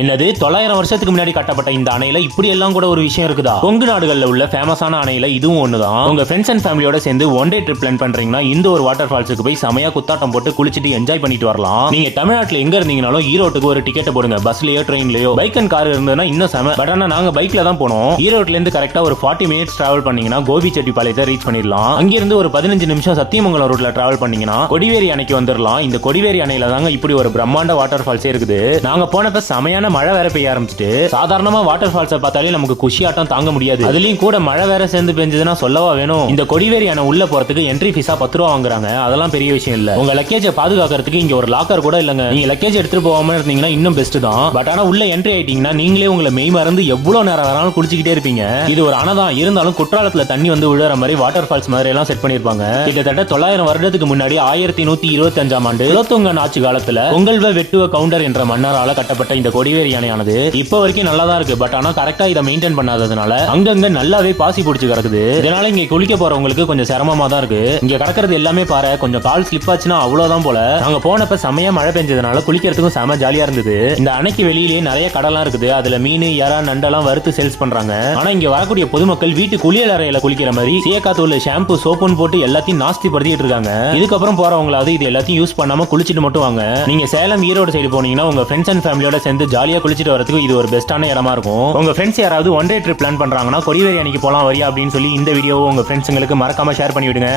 என்னது 900 வருஷத்துக்கு முன்னாடி கட்டப்பட்ட இந்த அணையில இப்படி எல்லாம் கூட ஒரு விஷயம் இருக்குதா? கொங்கு நாடுகள்ல உள்ள ஃபேமஸான அணையில இதுவும் ஒண்ணுதான். உங்க ஃப்ரெண்ட்ஸ் அண்ட் ஃபேமிலியோட சேர்ந்து ஒன் டே ட்ரிப் பிளான் பண்றீங்கன்னா இந்த ஒரு வாட்டர் ஃபால்ஸுக்கு போய் செமையா குத்தாட்டம் போட்டு குளிச்சிட்டு என்ஜாய் பண்ணிட்டு வரலாம். நீங்க தமிழ்நாட்டுல எங்க இருந்தீங்கனாலும் ஈரோட்டுக்கு ஒரு டிக்கெட் போடுங்க. பஸ்லயோ ட்ரெயின்லயோ. பைக் அண்ட் கார் இருந்ததுன்னா இன்னும் செம. பட் ஆனா நாங்க பைக்ல தான் போனோம். ஈரோட்ல இருந்து கரெக்டா ஒரு 40 மினிட்ஸ் டிராவல் பண்ணீங்கன்னா கோபிச்செட்டிப்பாளையத்தை ரீச் பண்ணிடலாம். அங்கிருந்து ஒரு 15 நிமிஷம் சத்தியமங்கலம் ரூட்ல டிராவல் பண்ணீங்கன்னா கொடிவேரி அணைக்கு வந்துடலாம். இந்த கொடிவேரி அணையில தாங்க இப்படி ஒரு பிரம்மாண்ட வாட்டர் ஃபால்ஸே இருக்குது. நாங்க போனப்ப செமையான மழை வேற பெய்ய ஆரம்பிச்சிட்டு சாதாரணமா வாட்டர் ஃபால்ஸை பார்த்தாலே நமக்கு குஷியாட்டம் தாங்க முடியாது. அதுலயும் கூட மழை வேற சேர்ந்து பெஞ்சதுன்னா சொல்லவா வேணும். இந்த கொடிவேரி அணை உள்ள போறதுக்கு என்ட்ரி ஃபீஸா 10 ரூபா வாங்குறாங்க. அதெல்லாம் பெரிய விஷயம் இல்ல. உங்க லக்கேஜை பாதுகாக்கிறதுக்கு இங்க ஒரு லாக்கர் கூட இல்லங்க. நீங்க லக்கேஜ் எடுத்துட்டு போகாம இருந்தீங்கன்னா இன்னும் பெஸ்ட் தான். பட் ஆனா உள்ள என்ட்ரி ஆயிட்டீங்கன்னா நீங்களே உங்களை மெய் மறந்து எவ்வளவு நேரம் வேணாலும் குளிச்சுக்கிட்டே இருப்பீங்க. இது ஒரு அணை தான். இருந்தாலும் குற்றாலத்துல தண்ணி வந்து விழுற மாதிரி வாட்டர் ஃபால்ஸ் மாதிரி எல்லாம் செட் பண்ணிருப்பாங்க. கிட்டத்தட்ட 900 வருடத்துக்கு முன்னாடி 1125ஆம் ஆண்டு குலோத்துங்கன் ஆட்சி காலத்துல பொங்கல்வ வெட்டுவ கவுண்டர் என்ற மன்னரால கட்டப்பட்ட இந்த கொடிவேரி அணையானது இப்ப வரைக்கும் நல்லா தான் இருக்கு. பட் ஆனா கரெக்டா இதை மெயின்டைன் பண்ணாததுனால அங்கங்க நல்லாவே பாசி பிடிச்சு கிடக்குது. இதனால இங்க குளிக்க போறவங்களுக்கு கொஞ்சம் சிரமமா தான் இருக்கு. இங்க கிடக்கிறது எல்லாமே பாரு. கொஞ்சம் கால் ஸ்லிப் ஆச்சுன்னா அவ்வளவுதான் போல. நாங்க போனப்ப செமையா மழை பெஞ்சதுனால குளிக்கிறதுக்கும் செம ஜாலியா இருந்தது. இந்த அணைக்கு வெளியிலேயே நிறைய கடலாம் இருக்குது. அதுல மீன் எறா நண்டெல்லாம் வறுத்து சேல்ஸ் பண்றாங்க. ஆனா இங்க வரக்கூடிய பொதுமக்கள் வீட்டு குளியல் அறையில குளிக்கிற மாதிரி சீயக்காத்தூள் ஷாம்பு சோப்புன்னு போட்டு எல்லாத்தையும் நாஸ்தி படுத்திட்டு இருக்காங்க. இதுக்கப்புறம் போறவங்களாவது இது எல்லாத்தையும் யூஸ் பண்ணாம குளிச்சிட்டு மட்டும் வாங்க. நீங்க சேலம் ஈரோடு சைடு போனீங்கன்னா உங்க ஃப்ரெண்ட்ஸ் அண்ட் ஃபேமிலியோட சேர்ந்து ஜாலியா குளிச்சிட்டு வரதுக்கு இது ஒரு பெஸ்டான இடமா இருக்கும். உங்க ஃப்ரெண்ட்ஸ் யாராவது ஒன் டே ட்ரிப் பிளான் பண்றாங்கன்னா கொடிவேரி அணைக்கு போலாம் வரியா அப்படின்னு சொல்லி இந்த வீடியோவை உங்க ஃப்ரெண்ட்ஸ்ங்களுக்கு மறக்காம ஷேர் பண்ணி விடுங்க.